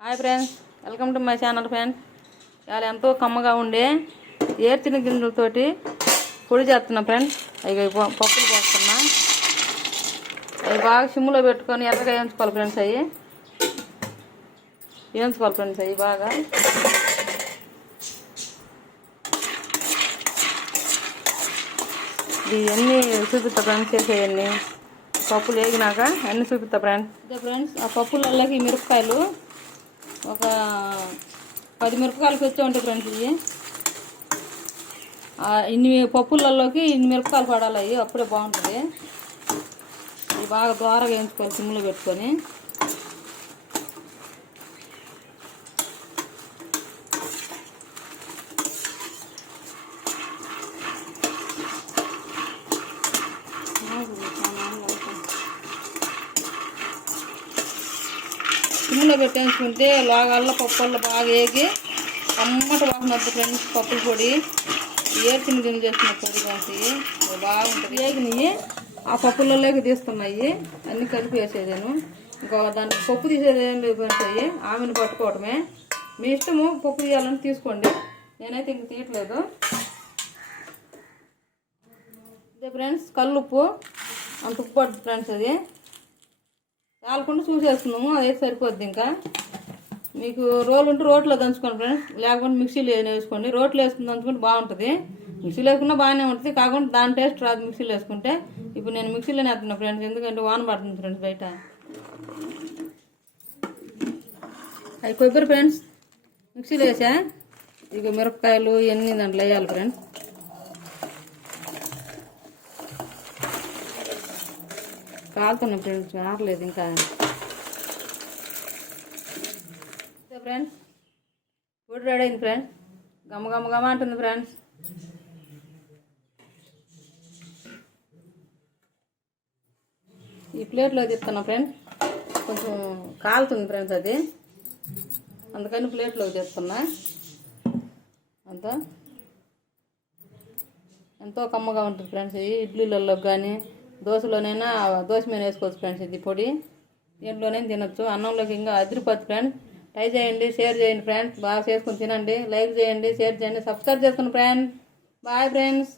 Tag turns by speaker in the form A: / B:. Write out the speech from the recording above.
A: Hi friends welcome to my channel friends ఇవాళ ఎంతో కమ్మగా ఉండే ఏర్చిన గింజలతోటి పొడి చేస్తున్నా ఫ్రెండ్స్ అవి పప్పులు పోస్తున్నా. అవి బాగా సిమ్లో పెట్టుకొని ఎర్రగా వేయించుకోవాలి ఫ్రెండ్స్ అవి. వేయించుకోవాలి ఫ్రెండ్స్ అవి బాగా. ఇది అన్నీ చూపిస్తా ఫ్రెండ్స్ చేసేయన్నీ. పప్పులు వేగినాక అన్నీ చూపిస్తా ఫ్రెండ్స్ ఇదే ఫ్రెండ్స్ ఆ పప్పులలోకి మిరపకాయలు ఒక పది మిరపకాయలు వచ్చి ఉంటాయి ఫ్రెండ్స్ ఇవి. ఇన్ని పప్పులలోకి ఇన్ని మిరపకాయలు పడాలి అవి అప్పుడే బాగుంటుంది. ఇవి బాగా దోరగా వేయించుకోవాలి సిమ్లో పెట్టుకొని. సిమ్లో పెట్టేసుకుంటే లోగాల్లో పప్పుల్లో బాగా వేగి అమ్మట వాసన ఫ్రెండ్స్ పప్పుల పొడి. ఏర్చిన గిన్నె చేసిన పొడి కాసి? బాగుంటుంది. వేగినవి ఆ పప్పులలోకి తీస్తున్నాయి. అన్నీ కలిపి వేసేదాను. ఇంకా దాన్ని పప్పు తీసేదేం ఏం ఆమెను పట్టుకోవడమే మీ ఇష్టము పప్పు తీయాలని తీసుకోండి. నేనైతే ఇంక తీయట్లేదు. ఇదే ఫ్రెండ్స్ కల్లుప్పు. అంత ఉప్పు పడుతుంది ఫ్రెండ్స్ అది. కాలకుండా చూసేస్తున్నాము అదే సరిపోద్ది ఇంకా. మీకు రోలు ఉంటే రోట్లో దంచుకోండి ఫ్రెండ్స్ లేకుంటే మిక్సీలో వేసుకోండి. రోట్లో వేసుకుని దంచుకుంటే బాగుంటుంది. మిక్సీలో వేసుకున్నా బాగానే ఉంటుంది కాకుండా దాని టేస్ట్ రాదు మిక్సీలో వేసుకుంటే. ఇప్పుడు నేను మిక్సీలోనే వేస్తున్నా ఫ్రెండ్స్ ఎందుకంటే వాన పడుతుంది ఫ్రెండ్స్ బయట. అవి కొబ్బరి ఫ్రెండ్స్ మిక్సీలో వేసా? ఇక మిరపకాయలు ఇవన్నీ దాంట్లో వేయాలి ఫ్రెండ్స్. కాలుతున్నా ఫ్రెండ్స్ ఆరలేదు ఇంకా. ఫ్రెండ్స్ ఫుడ్ రెడీ అయింది ఫ్రెండ్స్ గమ గమ గమ అంటుంది ఫ్రెండ్స్ ఈ ప్లేట్లో తెస్తున్నా ఫ్రెండ్స్ కొంచెం కాలుతుంది ఫ్రెండ్స్ అది. అందుకని ప్లేట్లో తెస్తున్నా. అంతా. ఎంతో కమ్మగా ఉంటుంది ఫ్రెండ్స్ ఈ ఇడ్లీలలో కానీ దోశలోనైనా దోశ మీద వేసుకోవచ్చు ఫ్రెండ్స్ ఇది పొడి. దీంట్లోనే తినొచ్చు. అన్నంలోకి ఇంకా అదిరిపోద్ది ఫ్రెండ్స్ ట్రై చేయండి షేర్ చేయండి ఫ్రెండ్స్ బాగా చేసుకుని తినండి. లైక్ చేయండి షేర్ చేయండి. సబ్స్క్రైబ్ చేసుకుని ఫ్రెండ్స్ బాయ్ ఫ్రెండ్స్